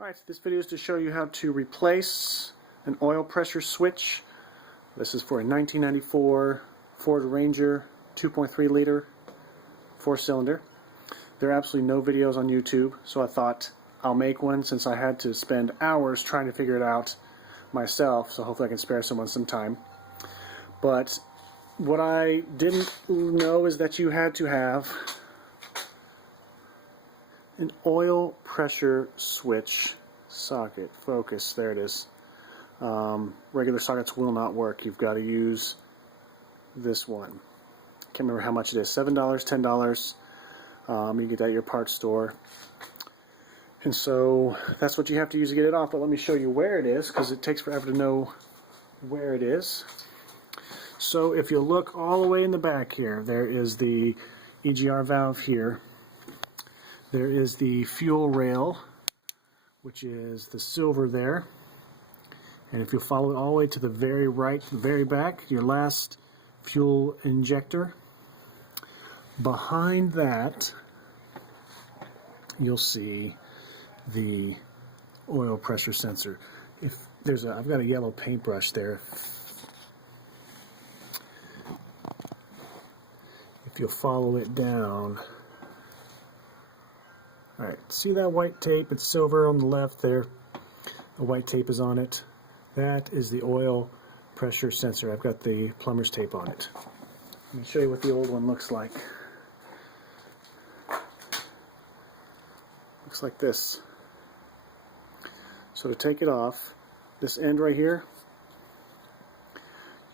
Alright, so this video is to show you how to replace an oil pressure switch. This is for a 1994 Ford Ranger 2.3 liter 4-cylinder. There are absolutely no videos on YouTube, so I thought I'll make one since I had to spend hours trying to figure it out myself, so hopefully I can spare someone some time. But what I didn't know is that you had to have an oil pressure switch socket. Focus, there it is. Regular sockets will not work. You've got to use this one. Can't remember how much it is. $7, $10. You can get that at your parts store. And so that's what you have to use to get it off. But let me show you where it is, because it takes forever to know where it is. So if you look all the way in the back here, there is the EGR valve here. There is the fuel rail, which is the silver there. And if you follow it all the way to the very right, the very back, your last fuel injector. Behind that, you'll see the oil pressure sensor. If there's I've got a yellow paintbrush there. If you'll follow it down. Alright, see that white tape? It's silver on the left there. The white tape is on it. That is the oil pressure sensor. I've got the plumber's tape on it. Let me show you what the old one looks like. Looks like this. So to take it off, this end right here,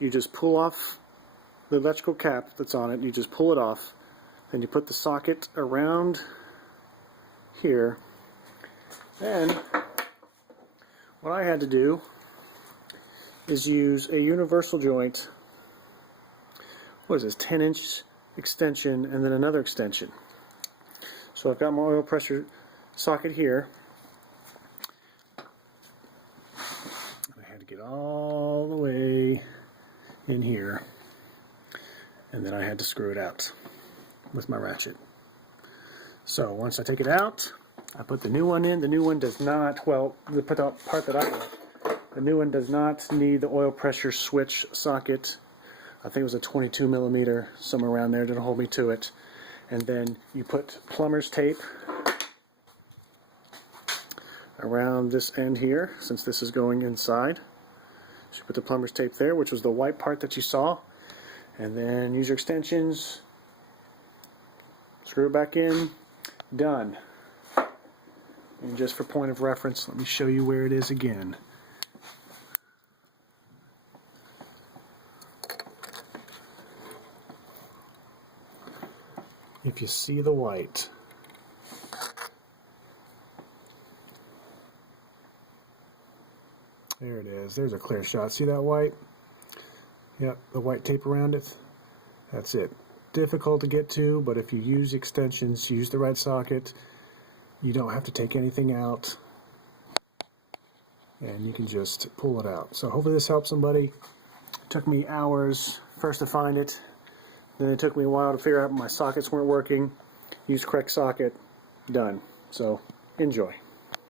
you just pull off the electrical cap that's on it. You just pull it off. Then you put the socket around here. And what I had to do is use a universal joint. What is this? 10-inch extension and then another extension. So I've got my oil pressure socket here. I had to get all the way in here, and then I had to screw it out with my ratchet. So once I take it out, I put the new one in. The new one does not, well, the part that I got, the new one does not need the oil pressure switch socket. I think it was a 22 millimeter, somewhere around there, to hold me to it. And then you put plumber's tape around this end here, since this is going inside. So you put the plumber's tape there, which was the white part that you saw. And then use your extensions, screw it back in, done. And just for point of reference, let me show you where it is again. If you see the white, there it is. There's a clear shot. See that white? Yep, the white tape around it. That's it. Difficult to get to, but if you use extensions, use the right socket, you don't have to take anything out, and you can just pull it out. So hopefully this helps somebody. It took me hours first to find it, then it took me a while to figure out my sockets weren't working. Use correct socket, done. So enjoy.